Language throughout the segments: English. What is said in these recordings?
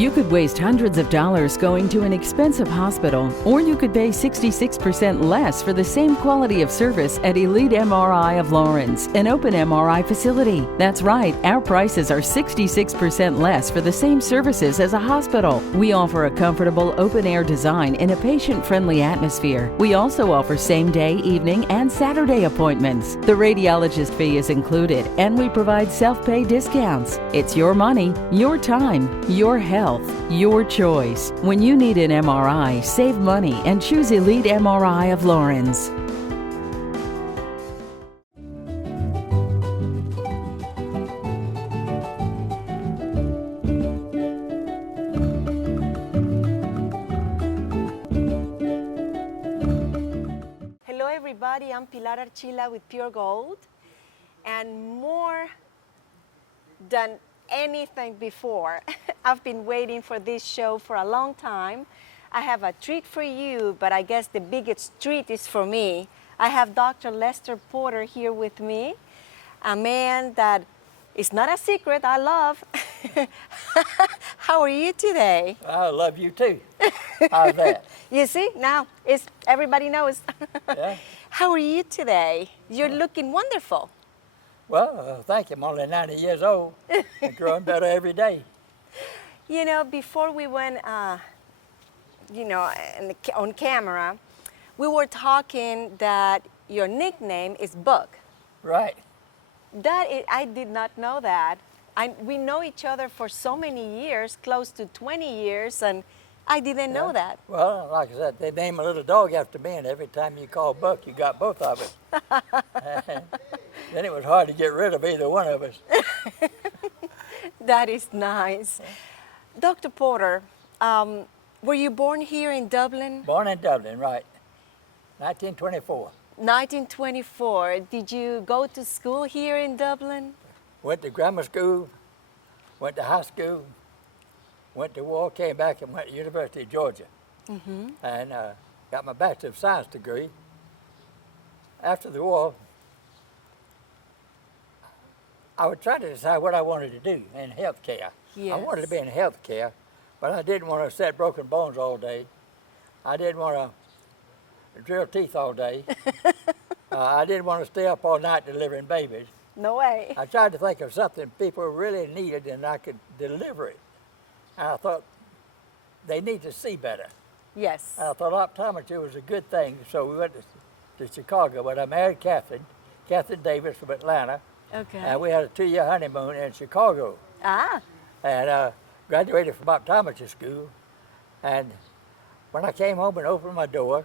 You could waste hundreds of dollars going to an expensive hospital, or you could pay 66% less for the same quality of service at Elite MRI of Lawrence, an open MRI facility. That's right, our prices are 66% less for the same services as a hospital. We offer a comfortable open-air design in a patient-friendly atmosphere. We also offer same-day, evening, and Saturday appointments. The radiologist fee is included, and we provide self-pay discounts. It's your money, your time, your health, your choice. When you need an MRI, save money and choose Elite MRI of Lawrence. Hello everybody, I'm Pilar Archila with Pure Gold, and more than anything before, I've been waiting for this show for a long time. I have a treat for you, but I guess the biggest treat is for me. I have Dr. Lester Porter here with me, a man that is not a secret I love. How are you today? I love you too. How's that? You see, now everybody knows. Yeah. How are you today? You're looking wonderful. Well, thank you. I'm only 90 years old and growing better every day. You know, before we went, on camera, we were talking that your nickname is Book. Right. I did not know that. We know each other for so many years, close to 20 years, and I didn't know that. Well, like I said, they name a little dog after me, and every time you call Buck, you got both of us. Then it was hard to get rid of either one of us. That is nice. Dr. Porter, were you born here in Dublin? Born in Dublin, right. 1924. 1924. Did you go to school here in Dublin? Went to grammar school, went to high school, went to war, came back and went to University of Georgia. And got my Bachelor of Science degree. After the war, I was trying to decide what I wanted to do in healthcare. Yes. I wanted to be in healthcare, but I didn't want to set broken bones all day. I didn't want to drill teeth all day. I didn't want to stay up all night delivering babies. No way. I tried to think of something people really needed and I could deliver it. And I thought, they need to see better. Yes. And I thought optometry was a good thing, so we went to Chicago. But I married Catherine Davis from Atlanta. Okay. And we had a 2-year honeymoon in Chicago. Ah. And graduated from optometry school. And when I came home and opened my door,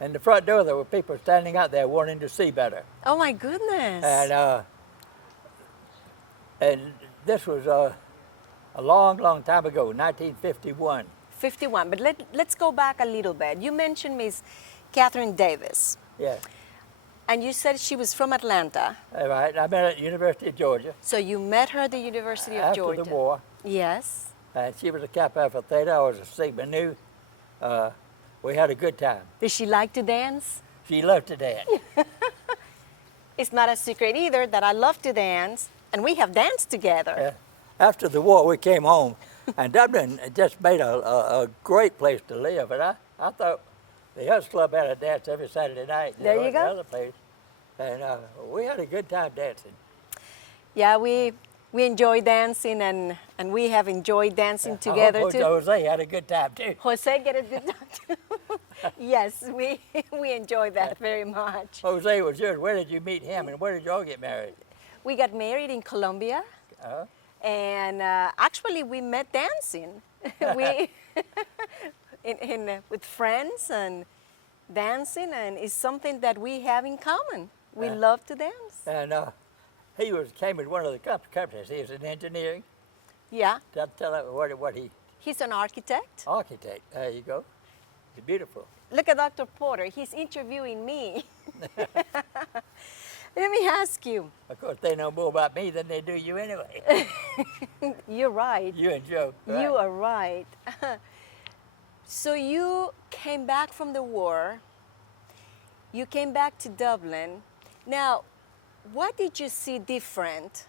in the front door there were people standing out there wanting to see better. Oh my goodness. And this was a long, long time ago, 1951. 51. But let's go back a little bit. You mentioned Miss Catherine Davis. Yeah. And you said she was from Atlanta. Right. I met her at the University of Georgia. So you met her at the University of Georgia. After the war. Yes. And she was a Kappa Alpha Theta. I was a Sigma Nu. We had a good time. Did she like to dance? She loved to dance. It's not a secret either that I love to dance, and we have danced together. Yeah. After the war, we came home, and Dublin just made a great place to live. And I thought the Huts Club had a dance every Saturday night. There you at go. The other place. And we had a good time dancing. Yeah, we enjoy dancing, and we have enjoyed dancing together too. Jose had a good time too. Jose get a good time too. Yes, we enjoy that very much. Jose was yours. Where did you meet him, and where did y'all get married? We got married in Colombia, and actually we met dancing. We with friends and dancing, and it's something that we have in common. We love to dance. And he came with one of the companies. He was in engineering. Yeah. Tell her what he. He's an architect. Architect. There you go. He's beautiful. Look at Dr. Porter. He's interviewing me. Let me ask you. Of course, they know more about me than they do you anyway. You're right. You and Joe. Right? You are right. So you came back from the war. You came back to Dublin. Now, what did you see different?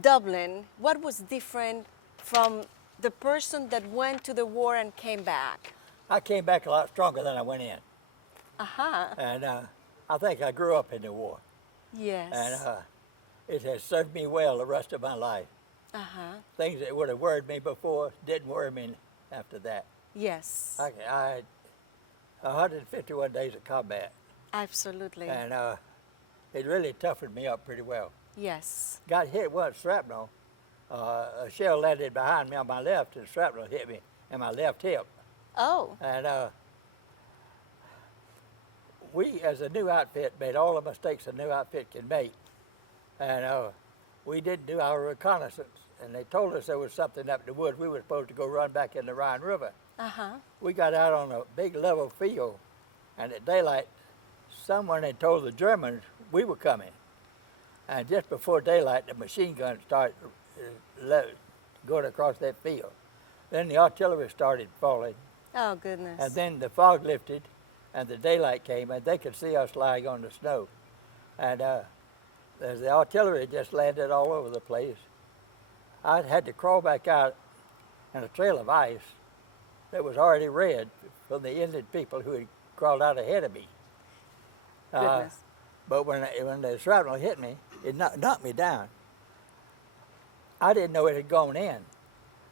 Dublin, what was different from the person that went to the war and came back. I came back a lot stronger than I went in. Uh-huh. And I think I grew up in the war. Yes. And it has served me well the rest of my life. Uh-huh. Things that would have worried me before didn't worry me after that. Yes. I had 151 days of combat, Absolutely. and it really toughened me up pretty well. Yes. Got hit once, shrapnel. A shell landed behind me on my left, and shrapnel hit me in my left hip. Oh. And we, as a new outfit, made all the mistakes a new outfit can make. And we didn't do our reconnaissance, and they told us there was something up in the woods. We were supposed to go run back in the Rhine River. Uh-huh. We got out on a big level field, and at daylight, someone had told the Germans we were coming. And just before daylight, the machine guns started going across that field. Then the artillery started falling, Oh, goodness. and then the fog lifted, and the daylight came, and they could see us lying on the snow. And as the artillery just landed all over the place, I had to crawl back out in a trail of ice that was already red from the Indian people who had crawled out ahead of me. Goodness. But when the shrapnel hit me, it knocked me down. I didn't know it had gone in.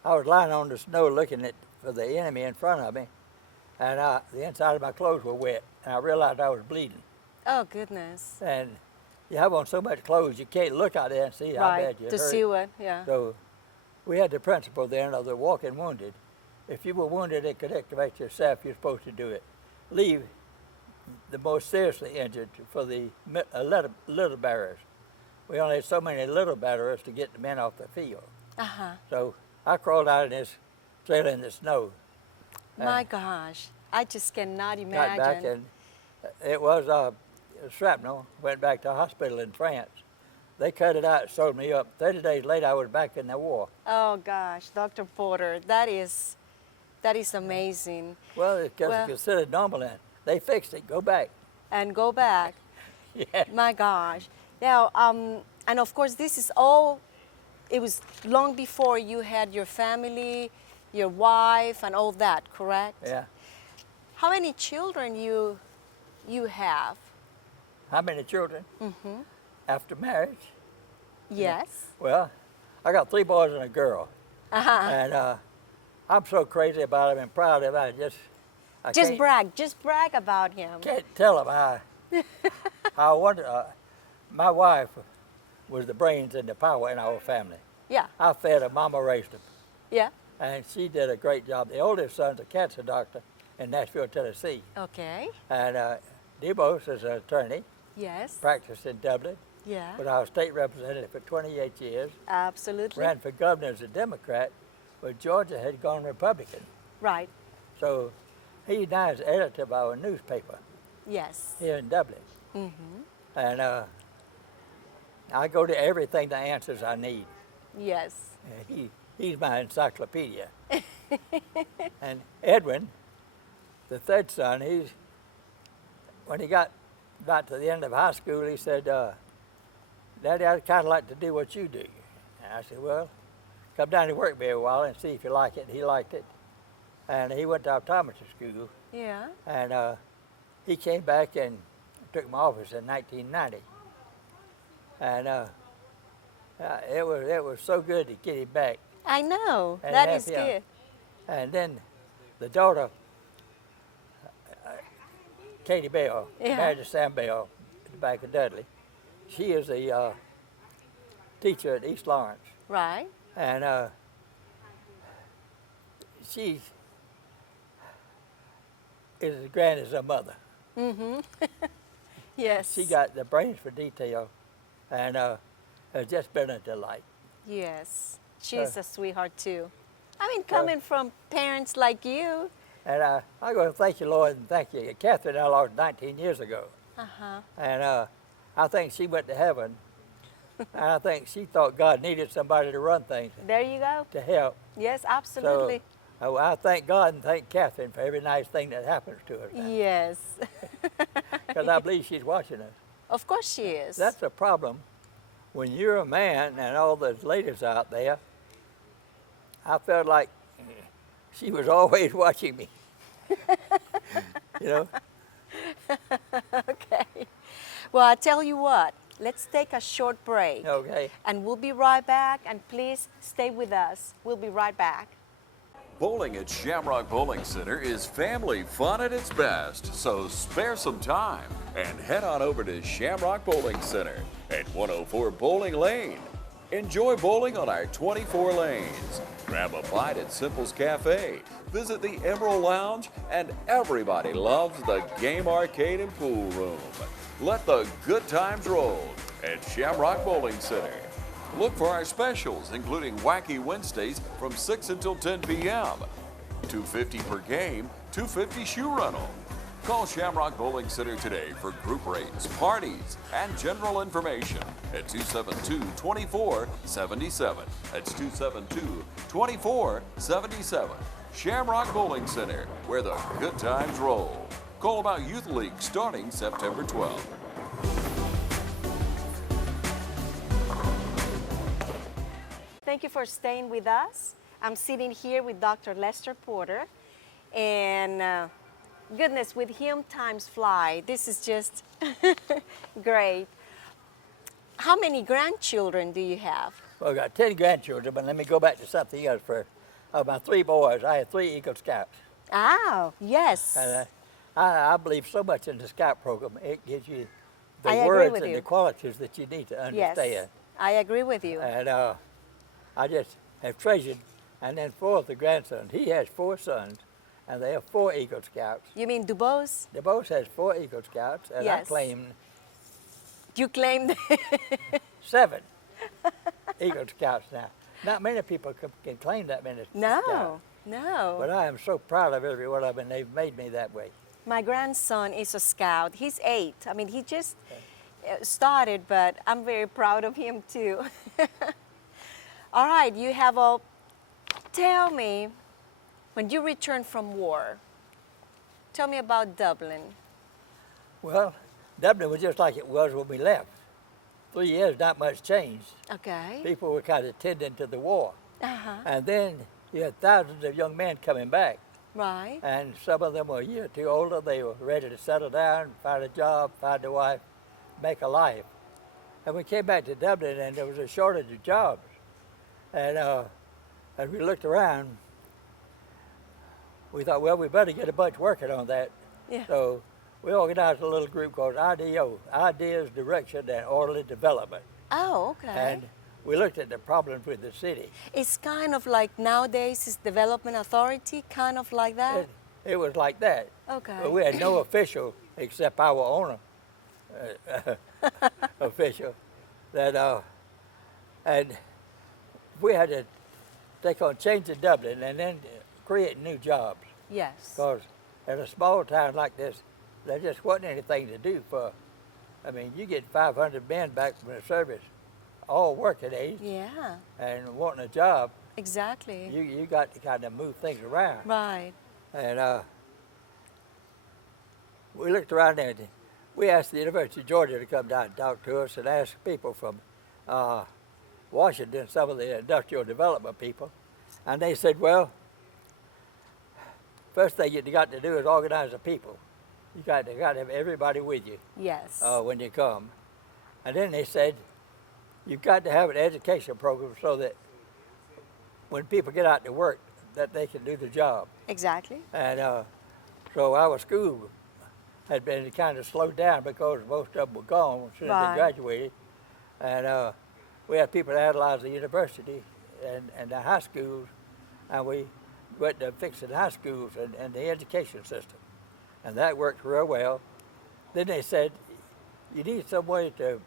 I was lying on the snow looking for the enemy in front of me, and the inside of my clothes were wet, and I realized I was bleeding. Oh, goodness. And you have on so much clothes, you can't look out there and see how bad you're to hurt. see what, yeah. So we had the principle then of the walking wounded. If you were wounded and could activate yourself, you're supposed to do it. Leave the most seriously injured for the little bearers. We only had so many little bearers to get the men off the field. Uh-huh. So I crawled out in this trail in the snow. My gosh. I just cannot Got imagine. back, and it was shrapnel. Went back to a hospital in France. They cut it out, sewed me up. 30 days later, I was back in the war. Oh, gosh, Dr. Porter, that is amazing. Well, it's considered normal then. They fixed it. Go back. And go back. Yeah. My gosh. Now, and of course, this is all, it was long before you had your family, your wife, and all that, correct? Yeah. How many children you have? How many children? Mm-hmm. After marriage? Yes. Well, I got 3 boys and a girl. Uh-huh. And I'm so crazy about them and proud of them. I Just brag about him. can't tell them how wonderful. My wife was the brains and the power in our family. Yeah, I fed her, Mama raised them, yeah. and she did a great job. The oldest son's a cancer doctor in Nashville, Tennessee, Okay. and Debos is an attorney, Yes. practiced in Dublin, Yeah. was our state representative for 28 years, Absolutely. ran for governor as a Democrat, but Georgia had gone Republican. Right. So he now is editor of our newspaper Yes. here in Dublin. Mm-hmm. And I go to everything the answers I need. Yes. He's my encyclopedia. And Edwin, the 3rd son, when he got about to the end of high school, he said, Daddy, I'd kind of like to do what you do. And I said, well, come down and work me a while and see if you like it. And he liked it. And he went to optometry school. Yeah. And he came back and took my office in 1990. And it was so good to get him back. I know. And That have is him. good. And then the daughter, Katie Bell, Yeah. married to Sam Bell back in Dudley. She is a teacher at East Lawrence. Right. And she is as grand as her mother. Mm-hmm. Yes. She got the brains for detail, and has just been a delight. Yes. She's a sweetheart too. I mean, coming from parents like you. And I'm going to thank you, Lord, and thank you. Catherine I lost 19 years ago, Uh-huh. and I think she went to heaven, and I think she thought God needed somebody to run things, There you go. to help. Yes, absolutely. So I thank God and thank Catherine for every nice thing that happens to her, Yes. because I believe she's watching us. Of course she is. That's a problem when you're a man and all those ladies out there. I felt like she was always watching me. You know? Okay. Well, I tell you what, let's take a short break. Okay. And we'll be right back, and please stay with us. We'll be right back. Bowling at Shamrock Bowling Center is family fun at its best, so spare some time and head on over to Shamrock Bowling Center at 104 Bowling Lane. Enjoy bowling on our 24 lanes. Grab a bite at Simple's Cafe. Visit the Emerald Lounge, and everybody loves the game arcade and pool room. Let the good times roll at Shamrock Bowling Center. Look for our specials, including Wacky Wednesdays from 6 until 10 p.m. $2.50 per game, $2.50 shoe rental. Call Shamrock Bowling Center today for group rates, parties, and general information at 272-2477. That's 272-2477. Shamrock Bowling Center, where the good times roll. Call about Youth League starting September 12th. Thank you for staying with us. I'm sitting here with Dr. Lester Porter, and goodness, with him times fly. This is just great. How many grandchildren do you have? Well, I got 10 grandchildren, but let me go back to something else for my 3 boys. I had 3 Eagle Scouts. Oh, yes. And I believe so much in the Scout program. It gives you the I agree words with and you. the qualities that you need to Yes, understand. I agree with you. And I just have treasured. And then 4 of the grandsons, he has 4 sons, and they have 4 Eagle Scouts. You mean DuBose? DuBose has 4 Eagle Scouts, and I Yes. claim You claimed 7 Eagle Scouts now. Not many people can claim that many No, Scouts. no. But I am so proud of every one of them, and they've made me that way. My grandson is a scout. He's 8. I mean, he just started, but I'm very proud of him too. All right, you have a. Tell me, when you returned from war, tell me about Dublin. Well, Dublin was just like it was when we left. 3 years, not much changed. Okay. People were kind of tending to the war. Uh-huh. And then you had thousands of young men coming back. Right. And some of them were a year or 2 older. They were ready to settle down, find a job, find a wife, make a life. And we came back to Dublin, and there was a shortage of jobs. And as we looked around, we thought, well, we better get a bunch working on that. Yeah. So we organized a little group called IDO, Ideas, Direction, and Orderly Development. Oh, okay. And we looked at the problems with the city. It's kind of like nowadays is Development Authority, kind of like that? It was like that. Okay. But we had no official except our owner official. That and we had to take on changing Dublin and then create new jobs. Yes. Because in a small town like this, there just wasn't anything to do for. I mean, you get 500 men back from the service, all working age Yeah, and wanting a job. exactly. You got to kind of move things around. Right. And we looked around there, and we asked the University of Georgia to come down and talk to us, and asked people from Washington, some of the industrial development people, and they said, well, first thing you got to do is organize the people. You got to have everybody with you Yes. when you come. And then they said, you've got to have an education program so that when people get out to work, that they can do the job. Exactly. And so our school had been kind of slowed down because most of them were gone as soon as Right. they graduated. And we had people that analyze the university and the high schools, and we went to fixing high schools and the education system. And that worked real well. Then they said, you need some way to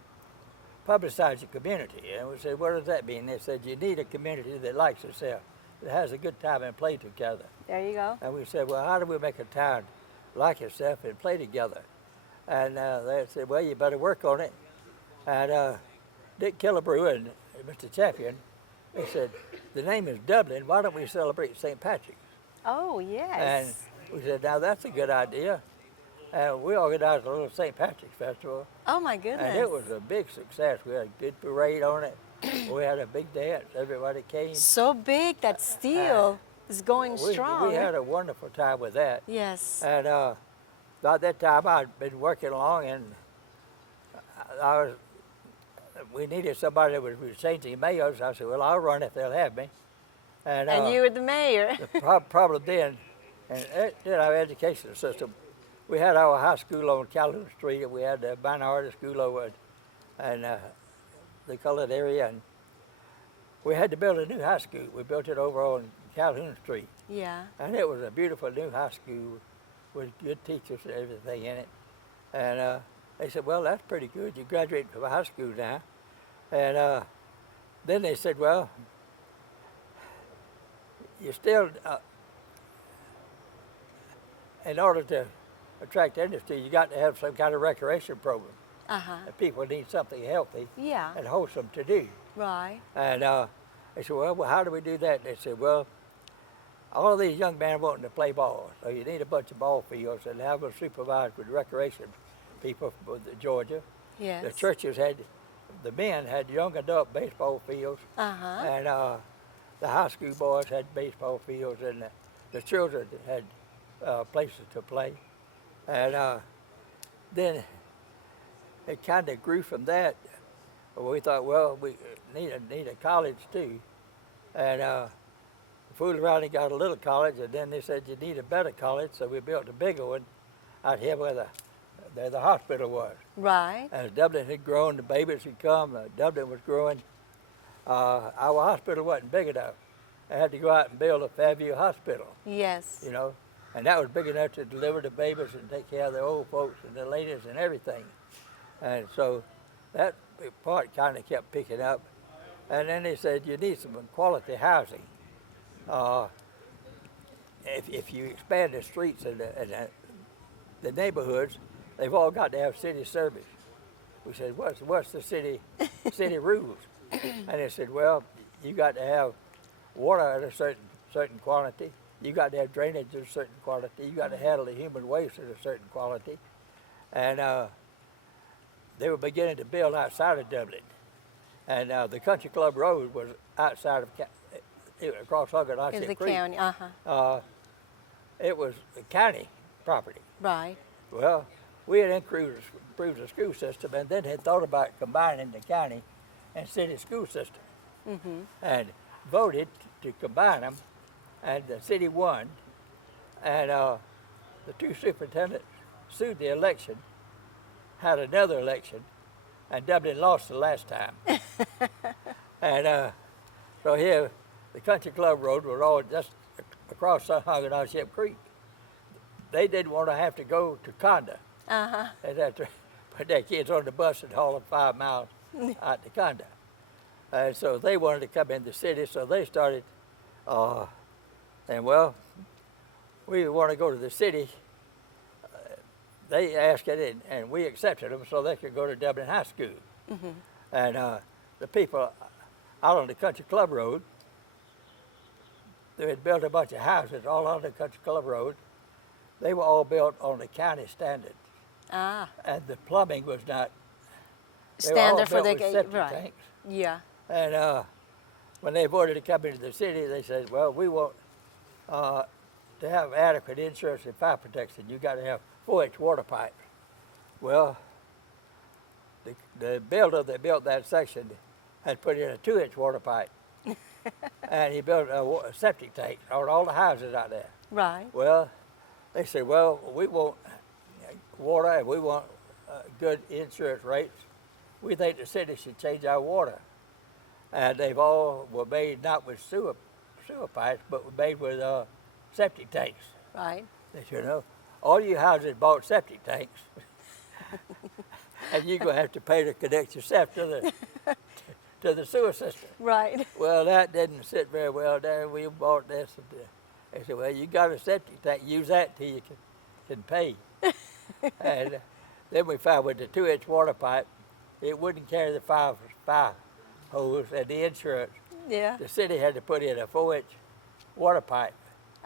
publicize your community. And we said, what does that mean? They said, you need a community that likes itself, that has a good time and play together. There you go. And we said, well, how do we make a town like itself and play together? And they said, well, you better work on it. And Dick Killebrew and Mr. Champion, they said, the name is Dublin, why don't we celebrate St. Patrick's? Oh, yes. And we said, now that's a good idea. And we organized a little St. Patrick's Festival, Oh, my goodness. and it was a big success. We had a good parade on it, We had a big dance. Everybody came. So big that still is going strong. We had a wonderful time with that. Yes. And by that time, I'd been working along, and we needed somebody that was changing mayors. I said, well, I'll run if they'll have me. And you were the mayor. The problem then, and in our education system, we had our high school on Calhoun Street, and we had the minority school over in the colored area, and we had to build a new high school. We built it over on Calhoun Street. Yeah. And it was a beautiful new high school with good teachers and everything in it. And they said, well, that's pretty good. You graduated from high school now. And then they said, well, you still, in order to attract industry, you got to have some kind of recreation program. Uh-huh. And people need something healthy Yeah. and wholesome to do. Right. And they said, well, how do we do that? They said, well, all of these young men wanting to play ball, so you need a bunch of ball fields, and have them supervised with recreation people from Georgia. Yes. The churches had, the men had young adult baseball fields, Uh-huh. and the high school boys had baseball fields, and the children had places to play. And then it kind of grew from that. We thought, well, we need a college too, and fooled around and got a little college, and then they said you need a better college, so we built a bigger one out here where the hospital was. Right. As Dublin had grown, the babies had come, Dublin was growing. Our hospital wasn't big enough. I had to go out and build a Fairview Hospital, Yes. you know, and that was big enough to deliver the babies and take care of the old folks and the ladies and everything. And so that part kind of kept picking up. And then they said you need some quality housing. If you expand the streets and the neighborhoods, they've all got to have city service. We said, what's the city rules? And they said, well, you got to have water at a certain quantity. You got to have drainage at a certain quantity. You got to handle the human waste at a certain quality. And they were beginning to build outside of Dublin. And the Country Club Road was outside of, across Hugganassett In the Creek. county. Uh-huh. It was a county property. Right. Well, we had improved the school system, and then had thought about combining the county and city school system, and voted to combine them, and the city won, and the two superintendents sued the election, had another election, and Dublin lost the last time. And so here, the Country Club Road was all just across Hugganassett Creek. They didn't want to have to go to Conda. Uh-huh. They'd have to put their kids on the bus and haul them 5 miles out to Conda. And so they wanted to come in the city, so they started, and well, we want to go to the city. They asked it, and we accepted them so they could go to Dublin High School. And the people out on the Country Club Road, they had built a bunch of houses all on the Country Club Road. They were all built on the county standard. Ah. And the plumbing was not Standard for the septic right. tanks. Yeah. And when they voted to come into the city, they said, well, we want to have adequate insurance and fire protection. You got to have 4-inch water pipes. Well, the builder that built that section had put in a 2-inch water pipe. And he built a septic tank on all the houses out there. Right. Well, they said, well, we want water and we want good insurance rates. We think the city should change our water. And they've all were made not with sewer pipes, but were made with septic tanks. Right. They said, no, all you houses bought septic tanks. And you're going to have to pay to connect yourself to the sewer system. Right. Well, that didn't sit very well there. We bought this. And they said, well, you got a septic tank. Use that till you can pay. And then we found with the 2-inch water pipe, it wouldn't carry the fire hose and the insurance. Yeah. The city had to put in a 4-inch water pipe.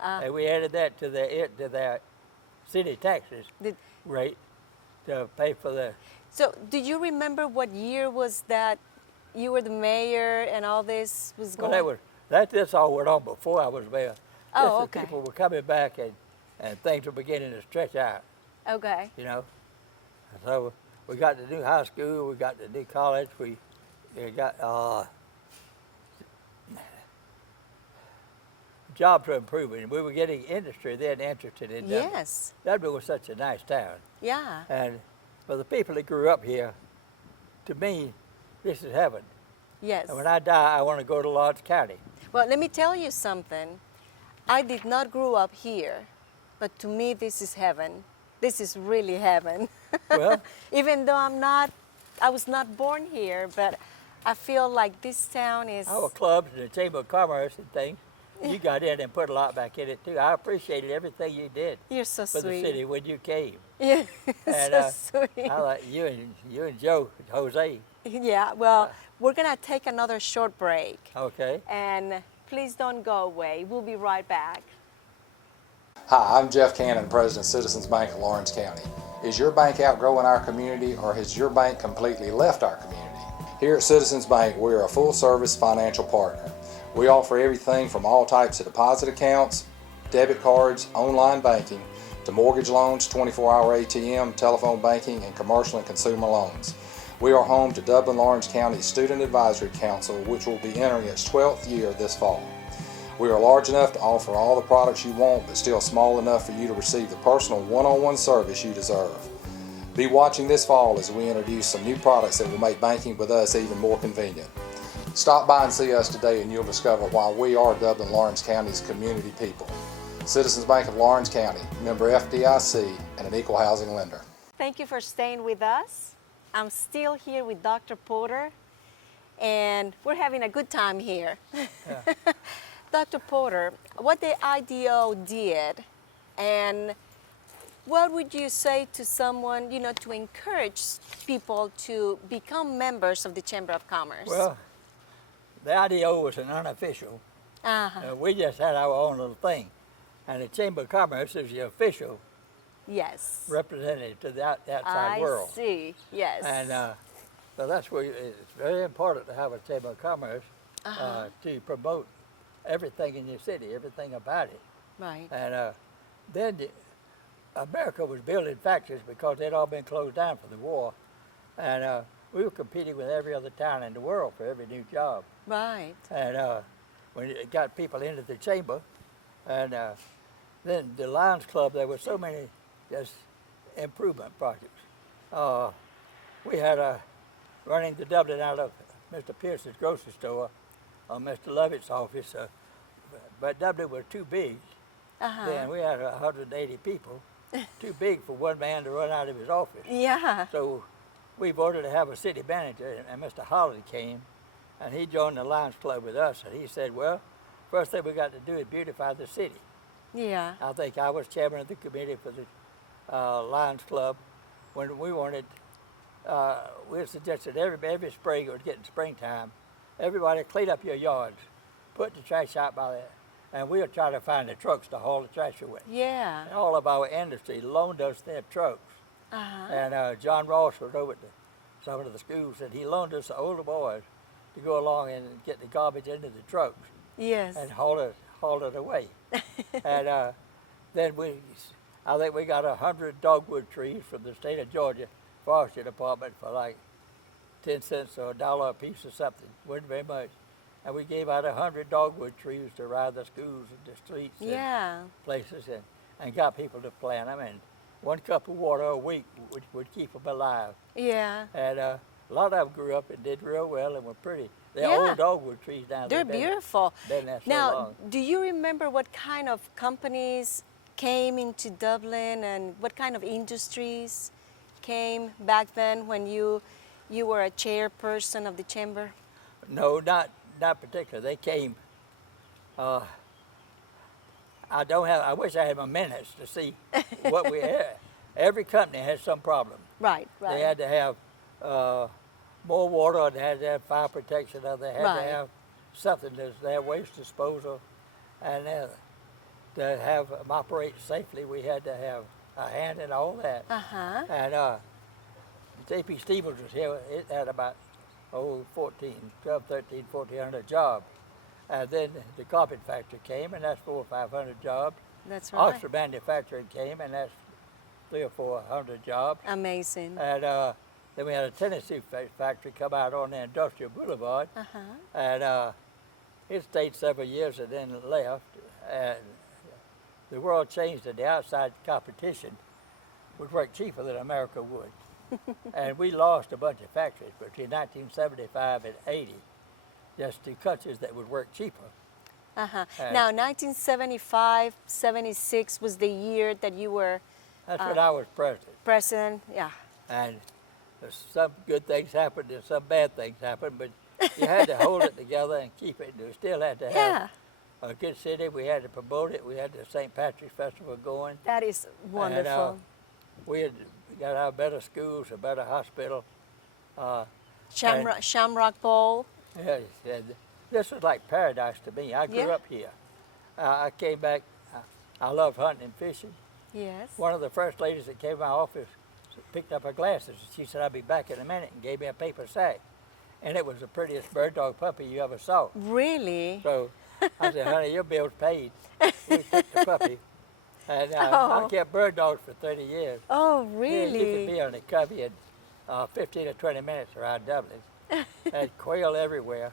And we added that to their city taxes rate to pay for the. So, do you remember what year was that you were the mayor and all this was Well, going? this all went on before I was mayor. Oh, Just as okay. people were coming back and things were beginning to stretch out, Okay. you know. So we got the new high school, we got the new college, we got jobs were improving. We were getting industry then interested in Dublin. Yes. Dublin was such a nice town. Yeah. And for the people that grew up here, to me, this is heaven. Yes. And when I die, I want to go to Lawrence County. Well, let me tell you something. I did not grow up here, but to me, this is heaven. This is really heaven. Well, Even though I was not born here, but I feel like this town is. our clubs and the Chamber of Commerce and things, you got in and put a lot back in it too. I appreciated everything you did You're so for sweet. the city when you came. Yeah, And so sweet. I like you and Joe, Jose. Yeah, well, we're gonna take another short break. Okay. And please don't go away. We'll be right back. Hi, I'm Jeff Cannon, President of Citizens Bank of Lawrence County. Is your bank outgrowing our community, or has your bank completely left our community? Here at Citizens Bank, we are a full-service financial partner. We offer everything from all types of deposit accounts, debit cards, online banking, to mortgage loans, 24-hour ATM, telephone banking, and commercial and consumer loans. We are home to Dublin Lawrence County Student Advisory Council, which will be entering its 12th year this fall. We are large enough to offer all the products you want, but still small enough for you to receive the personal one-on-one service you deserve. Be watching this fall as we introduce some new products that will make banking with us even more convenient. Stop by and see us today and you'll discover why we are Dublin Lawrence County's community people. Citizens Bank of Lawrence County, member FDIC, and an equal housing lender. Thank you for staying with us. I'm still here with Dr. Porter, and we're having a good time here. Dr. Porter, what the IDO did, and what would you say to someone, to encourage people to become members of the Chamber of Commerce? Well, the IDO was an unofficial. We just had our own little thing. And the Chamber of Commerce is the official Yes. representative to the outside world. I see, yes. And so that's where it's very important to have a Chamber of Commerce to promote everything in your city, everything about it. Right. And then America was building factories because they'd all been closed down for the war. And we were competing with every other town in the world for every new job. Right. And when it got people into the chamber, and then the Lions Club, there were so many just improvement projects. We had running the Dublin out of Mr. Pierce's grocery store, Mr. Lovett's office, but Dublin was too big. Then we had 180 people, too big for one man to run out of his office. Yeah. So we voted to have a city manager, and Mr. Holiday came, and he joined the Lions Club with us, and he said, well, first thing we got to do is beautify the city. Yeah. I think I was chairman of the committee for the Lions Club when we wanted, we suggested every spring, it was getting springtime, everybody clean up your yards, put the trash out by there, and we'll try to find the trucks to haul the trash away. Yeah. And all of our industry loaned us their trucks. And John Ross was over at some of the schools, and he loaned us the older boys to go along and get the garbage into the trucks Yes. and haul it away. And then I think we got 100 dogwood trees from the state of Georgia Forestry Department for like 10 cents or $1 a piece or something. Wasn't very much. And we gave out 100 dogwood trees to ride the schools and the streets Yeah. and places, and got people to plant them. And 1 cup of water a week would keep them alive. Yeah. And a lot of them grew up and did real well and were pretty. They're Yeah. old dogwood trees now. They're beautiful. Been there so Now, long. do you remember what kind of companies came into Dublin and what kind of industries came back then when you were a chairperson of the chamber? No, not particular. They came. I wish I had my minutes to see what we had. Every company had some problem. Right, right. They had to have more water, they had to have fire protection, or they had Right. to have something they had waste disposal, and to have them operate safely, we had to have a hand in all that. Uh-huh. And J.P. Stevens was here. It had about 12, 13, 1,400 jobs. And then the carpet factory came, and that's 400 or 500 jobs. That's right. Oxford Manufacturing came, and that's 300 or 400 jobs. Amazing. And then we had a Tennessee factory come out on the Industrial Boulevard. And it stayed several years and then left. And the world changed, and the outside competition would work cheaper than America would. And we lost a bunch of factories between 1975 and 80, just to countries that would work cheaper. Now, 1975, 76 was the year that you were That's when I was president. president. Yeah. And some good things happened and some bad things happened, but you had to hold it together and keep it. You still had to have a good city. We had to promote it. We had the St. Patrick's Festival going. That is wonderful. And, we had got our better schools, a better hospital. Shamrock Bowl. Yes, and this was like paradise to me. I grew Yeah. up here. I came back. I love hunting and fishing. Yes. One of the first ladies that came to my office picked up her glasses. She said, "I'll be back in a minute," and gave me a paper sack. And it was the prettiest bird dog puppy you ever saw. Really? So I said, "Honey, your bill's paid." We took the puppy. And I kept bird dogs for 30 years. Oh, Yeah, really? you could be on the covey in 15 or 20 minutes around Dublin. Had quail everywhere,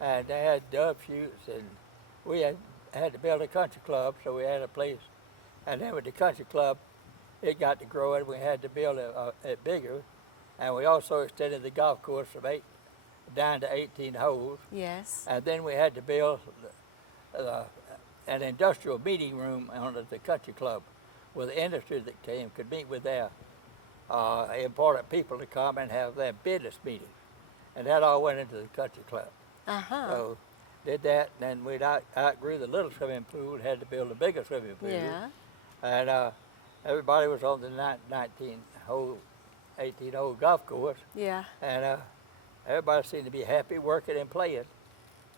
and they had dove shoots, and we had to build a country club, so we had a place. And then with the country club, it got to growing. We had to build it bigger, and we also extended the golf course from 8 down to 18 holes. Yes. And then we had to build an industrial meeting room on the country club, where the industry that came could meet with their important people to come and have their business meetings. And that all went into the country club. So did that, and then we outgrew the little swimming pool, had to build a bigger swimming pool. Yeah. And everybody was on the 18-hole golf course, Yeah. and everybody seemed to be happy working and playing.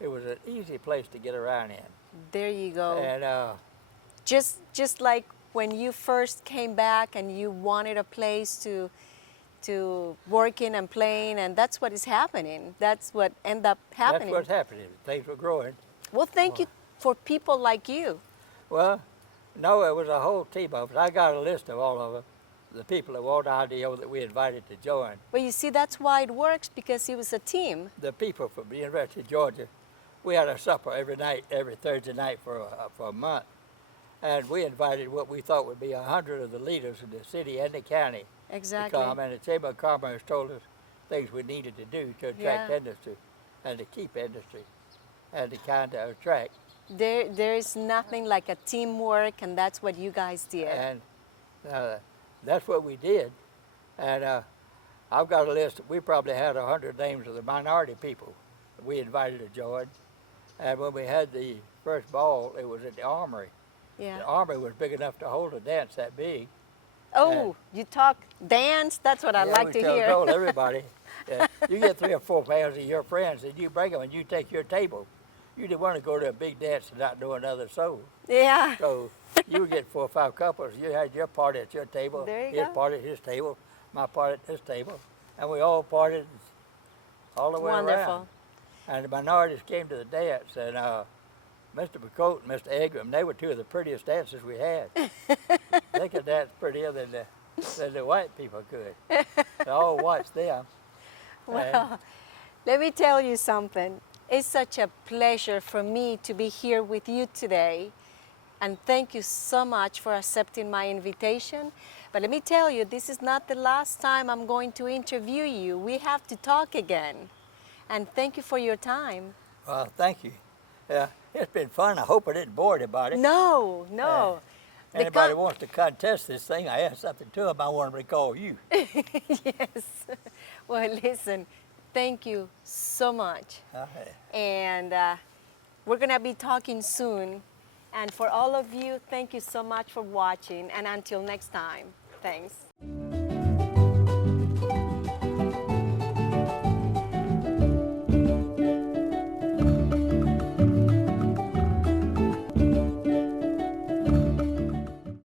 It was an easy place to get around in. There you go. And Just like when you first came back and you wanted a place to work in and playing, and that's what is happening. That's what ended up happening. that's what's happening. Things were growing. Well, thank you for people like you. Well, no, it was a whole team of us. I got a list of all of them, the people at Walt IDEO that we invited to join. But you see, that's why it works, because it was a team. The people from the University of Georgia, we had a supper every night, every Thursday night for a month. And we invited what we thought would be 100 of the leaders in the city and the county Exactly. to come. And the Chamber of Commerce told us things we needed to do to attract industry and to keep industry and to kind of attract. There is nothing like a teamwork, and that's what you guys did. And that's what we did. And I've got a list. We probably had 100 names of the minority people that we invited to join. And when we had the first ball, it was at the Armory. Yeah. The Armory was big enough to hold a dance that big. Oh, you talk dance? That's what I like to hear. told everybody, you get 3 or 4 pairs of your friends, and you bring them, and you take your table. You didn't want to go to a big dance and not know another soul. Yeah. So you would get 4 or 5 couples. You had your party at your table, There you his go. party at his table, my party at this table, and we all partied all the way Wonderful. around. And the minorities came to the dance, and Mr. McCoat and Mr. Egram, they were 2 of the prettiest dancers we had. They could dance prettier than the white people could. They all watched them. Well, let me tell you something. It's such a pleasure for me to be here with you today. And thank you so much for accepting my invitation. But let me tell you, this is not the last time I'm going to interview you. We have to talk again. And thank you for your time. Well, thank you. It's been fun. I hope I didn't bore anybody. No, no. The Anybody con- wants to contest this thing, I asked something to them, I want them to call you. Yes. Well, listen, thank you so much. And we're going to be talking soon. And for all of you, thank you so much for watching. And until next time, thanks.